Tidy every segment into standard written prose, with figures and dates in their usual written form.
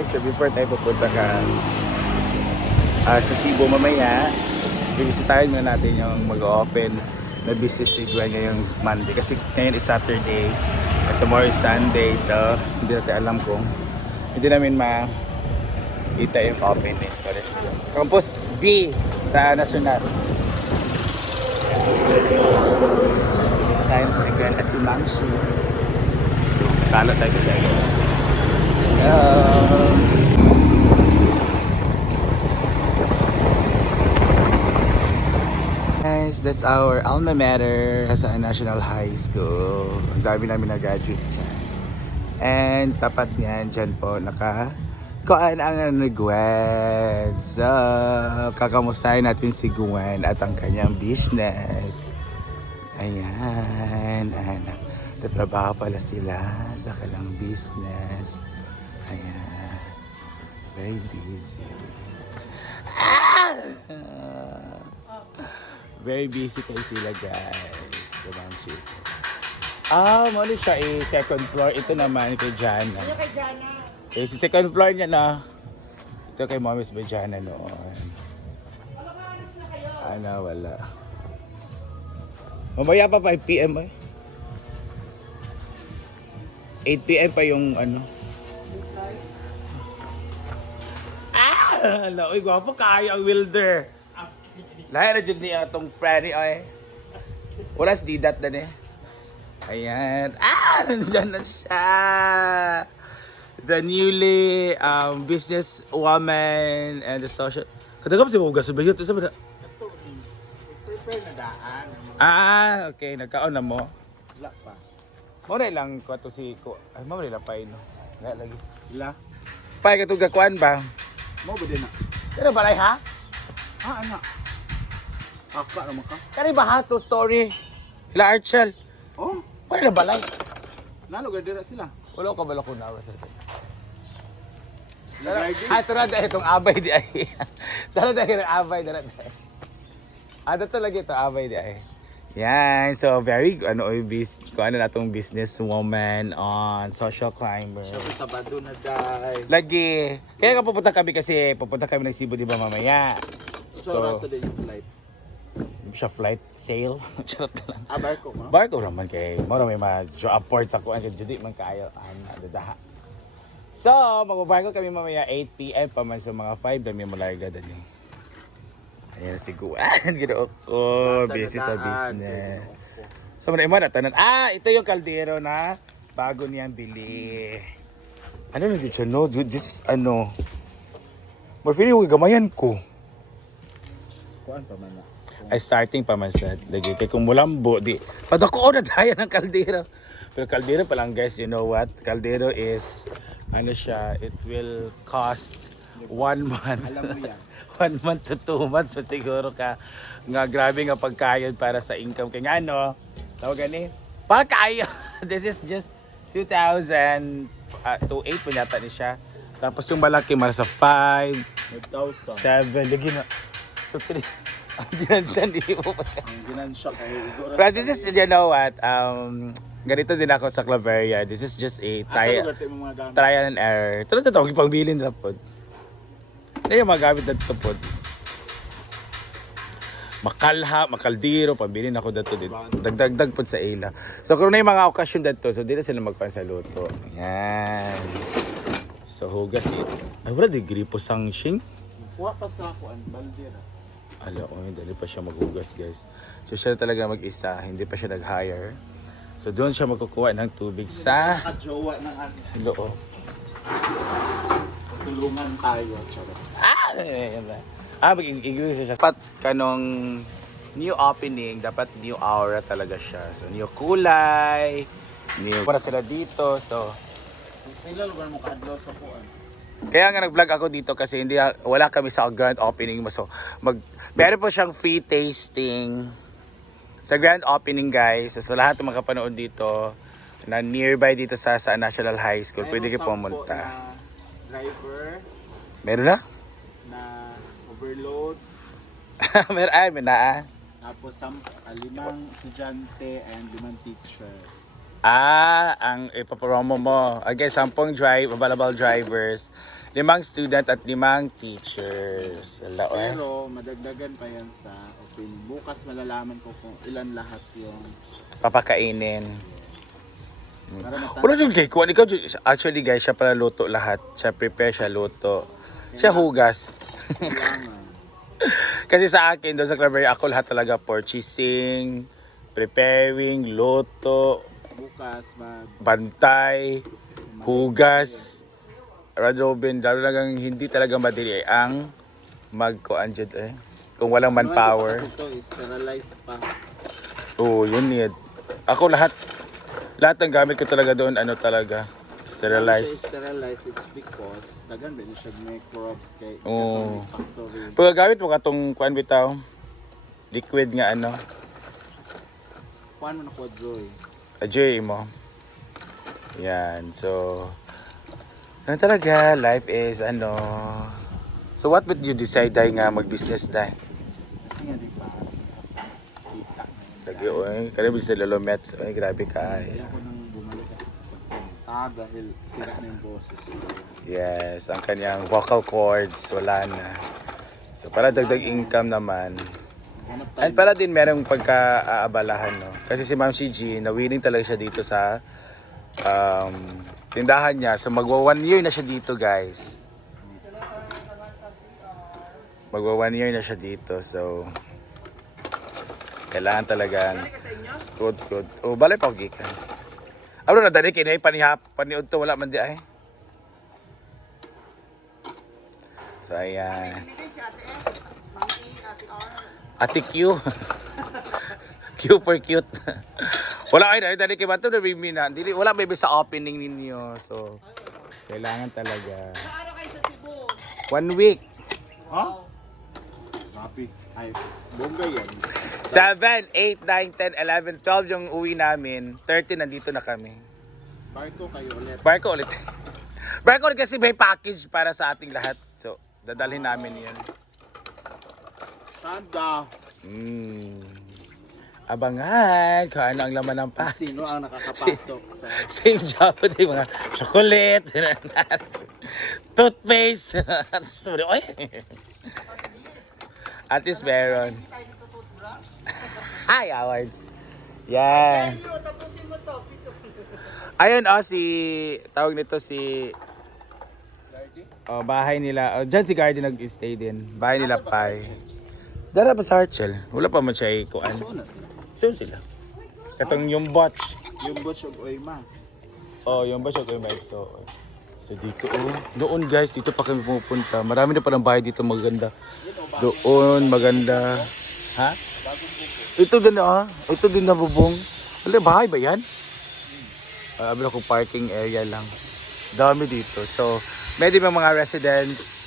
guys, so before tayo pupunta sa Cebu mamaya, bibisitahin muna natin yung mag-open na business ni Gwen ngayong Monday. Kasi ngayon is Saturday at tomorrow is Sunday, so hindi natin alam kung hindi namin makita yung opening. Sorry. Campus B sa National. This time si Gwen at si Mangshi. So, kalot tayo sa iyo. Guys, that's our alma mater sa National High School. Ang dami namin na-graduate dyan. And tapat niyan, dyan po kuan ang ni Gwen. So, kakamustahin natin si Gwen at ang kanyang business. Ayan, tatrabaho pala sila sa kanilang business. Ayan, very busy. Very busy kayo sila guys. Ganang shit. Mali siya second floor. Ito naman kay Jana. Ano kay Jana? Si second floor niya na. Ito kay Mommy's by Jana noon. Makakaalis na kayo. Wala. Mamaya pa 5 PM eh. 8 PM pa yung uy, gwapo kayo ang welder. Lahat na dyan niya itong Franny, ay. Wala si Didat na niya. Ayan. Nandiyan na siya. The newly business woman and the social... Kadagam si Mugas, sabi yun. Sabi na. Prepare na daan. Okay. Nagkaon na mo. Wala pa. Muna lang ko ito si... Ay, muna lang pa yun. Wala lagi. Wala? Pa, katong gakuan ba? Mo ba din na? Kaya balay ha? Anak. Aka naman ka? Kaya ba ha to story? Hila Archel. Oh, Wala na balay. nalugar dira sila. Wala ka bala ko na. Lagay Tara dahil itong abay di ay. Tara dahil itong abay. Ito lagi ito abay di ay. Yan. So, very, kung ano na itong businesswoman on social climber. Siya sa Sabado na dahil. Lagi. Kaya pupunta kami kasi pupunta kami ng Cebu di ba mamaya. So, rasa din yung flight. Siya flight sale. Charot lang. Barko ma? Barko naman kay mo may ma-apport sa kuan kay judi man kaayo dadaha. So, magbabarko kami mamaya 8 PM pa man so mga 5 dami malarga dali. Ayan si Guan, gino ko busy sa business. So, man na tanan. Ito yung kaldero na bago niyang bili. Ano na dito no? This is More feeling ko gamayan ko. Kuan pa man na? Ay starting pa man sa lagi kay kung mulambo di padako na daya ng kaldero. Pero kaldero pa lang guys, you know what? Kaldero is siya, it will cost 1 month. Alam mo yan. 1 month to 2 months so siguro ka nga grabe nga pagkayod para sa income kay tawag gani. Pagkayo. This is just 2,000 to 8 po yata ni siya. Tapos yung malaki mara sa 5, 5,000. 7 lagi na. So 3 Ginansyan, di mo pa. Ang ginansya kayo. But this is, you know what, ganito din ako sa Claveria. This is just a Asa lugar tayo mga gamit? trial and error. Ito na tawag pang bilin na po. Ito yung mga gamit na ito po. Makaldiro, pambilin ako dito. Dagdag po sa ila. So kung na yung mga okasyon dito, so dito sila magpansaluto. Yan. So hugas ito. Ay wala, di gripo sang shing. Kuha pa sa ako ang baldira. Dali pa siya maghugas guys. So siya talaga mag-isa, hindi pa siya nag-hire. So doon siya magkukuha ng tubig sa Nakajowa ng loob. Tulungan tayo. Charot. Mag-igwis siya. Dapat kanong new opening, dapat new aura talaga siya. So new kulay, new para sila dito. So Kailan lugar mo kaadlaw sa kuan? kaya nga nag-vlog ako dito kasi wala kami sa grand opening mo. So meron po siyang free tasting sa grand opening guys. So lahat ng makapanood dito na nearby dito sa National High School, pwede kayo pumunta. Driver Meron na? na overload. Meron na. Tapos 5 estudyante and 5 teacher. Ang ipapromo mo. Okay, 10 available drivers, 5 student at 5 teachers. Ala, eh. Pero madagdagan pa yan sa open. Bukas malalaman ko kung ilan lahat yung Papakainin. para Wala dyan kay Kuan. Ikaw, actually guys, siya pala luto lahat. Siya prepare, siya luto. Siya hugas. kailangan. Kasi sa akin, doon sa Clavery, ako lahat talaga purchasing, preparing, luto, Bukas bantay, hugas. Radobin, lalo lang hindi talaga madali ang magkuan dyan eh. Kung walang manpower. Ito is sterilize pa. Oo, yun yun. Ako lahat ng gamit ko talaga doon, ano talaga, sterilize. Sterilize it's because dagan ba siya microbes kay Oo. factory. Pagkagamit mo katong kuan bitaw, liquid nga ano, Kuan mo na ko Joy. adjoy mo. Yan, so, ano talaga, life is ano. So what would you decide dahil nga mag-business dahil? Kasi nga di ba kita. Lagi oy, kaya sa Lolomets, oy, grabe ka. Kaya ko nang bumalik ako sa pagpunta dahil sira na yung boses ko. Yes, ang kanyang vocal cords, wala na. So para dagdag income naman. Hanap At tayo. para din merong pagka-aabalahan, no? Kasi si Ma'am CG, na-willing talaga siya dito sa tindahan niya. So magwa 1 year na siya dito, guys. Magwa 1 year na siya dito. So kailangan talagang good. Oh, balay pa gikan. Ano na dali kini paniud to wala man di ay. So ayan. Ate Q. Q for cute. Wala ay dali kay bato na bimi na. Dili wala may sa opening ninyo. So kailangan talaga. Ano kayo sa Cebu? 1 week. Ha? Happy. Ay, bongga yan. 7, 8, 9, 10, 11, 12 yung uwi namin. 13 nandito na kami. Barko kayo ulit. Barko ulit. Barko ulit kasi may package para sa ating lahat. So dadalhin namin 'yan. Tanda. Abangan kung ano ang laman ng package. Sino ang nakakapasok sa Same job din mga chocolate, toothpaste. Oy. At least meron. Hi, awards. Yeah. Tapusin mo to. Ayun, tawag nito si bahay nila. Diyan si Garden nag-stay din. Bahay nila Pai. Dara pa sa Harchel. Wala pa man siya ikuan. Sona sila. Sino sila? Katong yung botch. Yung butch of Oyma. Oh, yung ba siya ko yung bike. So dito Noon guys, dito pa kami pumupunta. Marami na palang bahay dito maganda. Doon maganda. Ha? Ito ganda Ito ganda bubong. Wala, bahay ba yan? Abla ko parking area lang. Dami dito. So, may di ba mga residents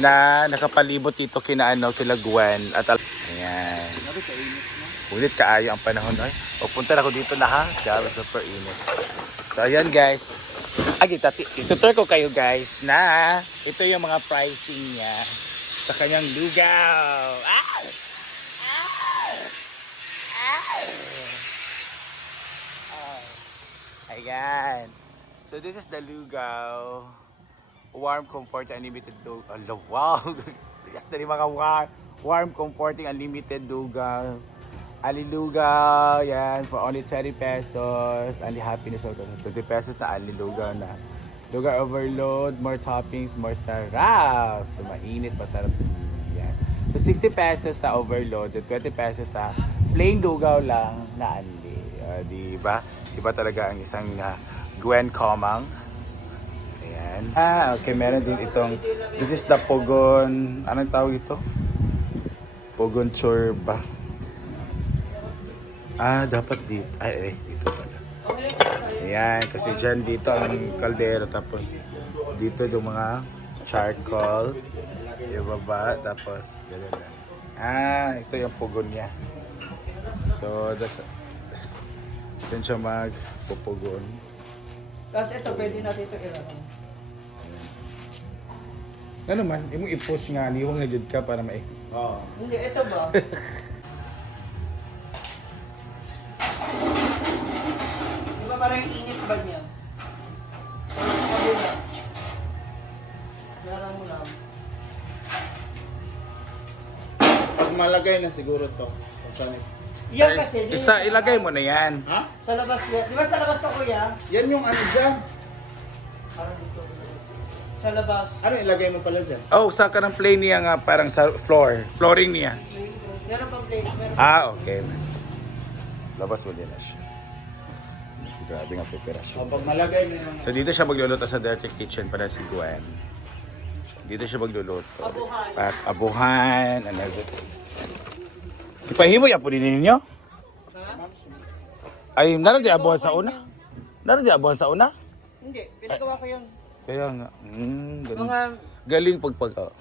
na nakapalibot dito kila Gwen at ayan. Sabi ka init na. Ulit kaayo ang panahon ay. O punta na ako dito na ha. Grabe super init. So ayan guys. Itutur ko kayo guys na ito yung mga pricing niya sa kanyang lugaw. Ayan. So this is the lugaw. Warm, comforting, unlimited lugaw. Wow! Ito yung mga warm, comforting, unlimited lugaw. Alilugaw, yan, for only 20 pesos. Only happiness of 20 pesos na alilugaw na. Lugar overload, more toppings, more sarap. So mainit, masarap. Yan. So 60 pesos sa overload, 20 pesos sa plain lugaw lang na anli. Diba? Iba talaga ang isang Gwen Comang. Ayan. Okay, meron din itong, this is the Pogon, anong tawag ito? Pogon Chorba. Dapat dito. Dito pala. Ayan, kasi dyan dito ang kaldero. Tapos dito yung mga charcoal. Yung baba. Tapos gano'n na. Ito yung pugon niya. So, that's dyan siya magpupugon. Tapos ito, pwede natin ito ilaro. Ano man, imong i-post nga, niwang na dyan ka para may... Oo. Hindi, ito ba? Meron mo lang. Pag malagay na siguro to. Pagsanit. Yan kasi. yun Isa, yung sa ilagay labas. mo na yan. Ha? Sa labas yan. Di ba sa labas na kuya? Yan yung ano dyan. Parang dito. Sa labas. Ano ilagay mo pala dyan? Oh, sa ka ng plane niya nga parang sa floor. Flooring niya. Meron pang plate. Meron Ah, okay. Labas mo din na siya. Grabe nga preparasyon. O, pag malagay na yung... So dito siya magluluto sa Dirty Kitchen para si Gwen. Dito siya magluluto. Abuhan. At abuhan, another. Ipahimo yan po din ninyo? Ay, naroon di abuhan sa una? Naroon di abuhan sa una? Hindi. Pinagawa ko yun. Kaya nga. Galing. Mga Galing pagpag...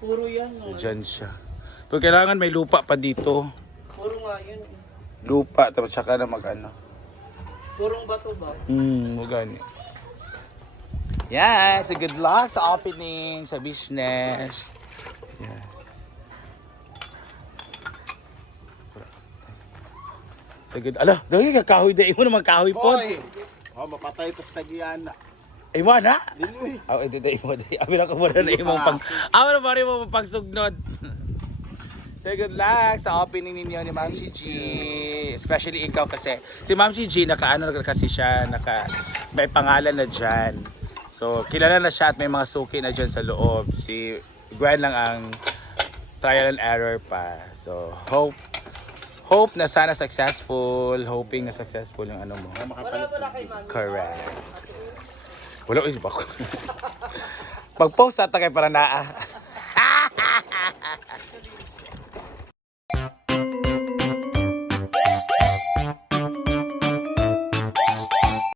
puro yan. So dyan siya. Pero kailangan may lupa pa dito. Puro nga yun. Lupa, tapos saka na mag-ano. Purong bato ba? Magani. Yeah, so good luck sa opening, sa business. Yeah. So good. Ala, dahil ka kahoy dahil mo naman kahoy po. Hoy! O, mapatay ito sa tagiana. Ay mo na. Dili. Aw, ito dahil mo dahil. Abi na ko muna na imong pang. Awa na pare mo pagsugnod. So good luck sa opening ninyo ni Ma'am si G. Especially ikaw kasi si Ma'am si G nakaano na kasi siya, may pangalan na diyan. So kilala na siya at may mga suki na diyan sa loob. Si Gwen lang ang trial and error pa. So hope na sana successful, hoping na successful yung ano mo. Wala kay mami. Correct. Wala, ba ko? Pag-post ata kay para naa.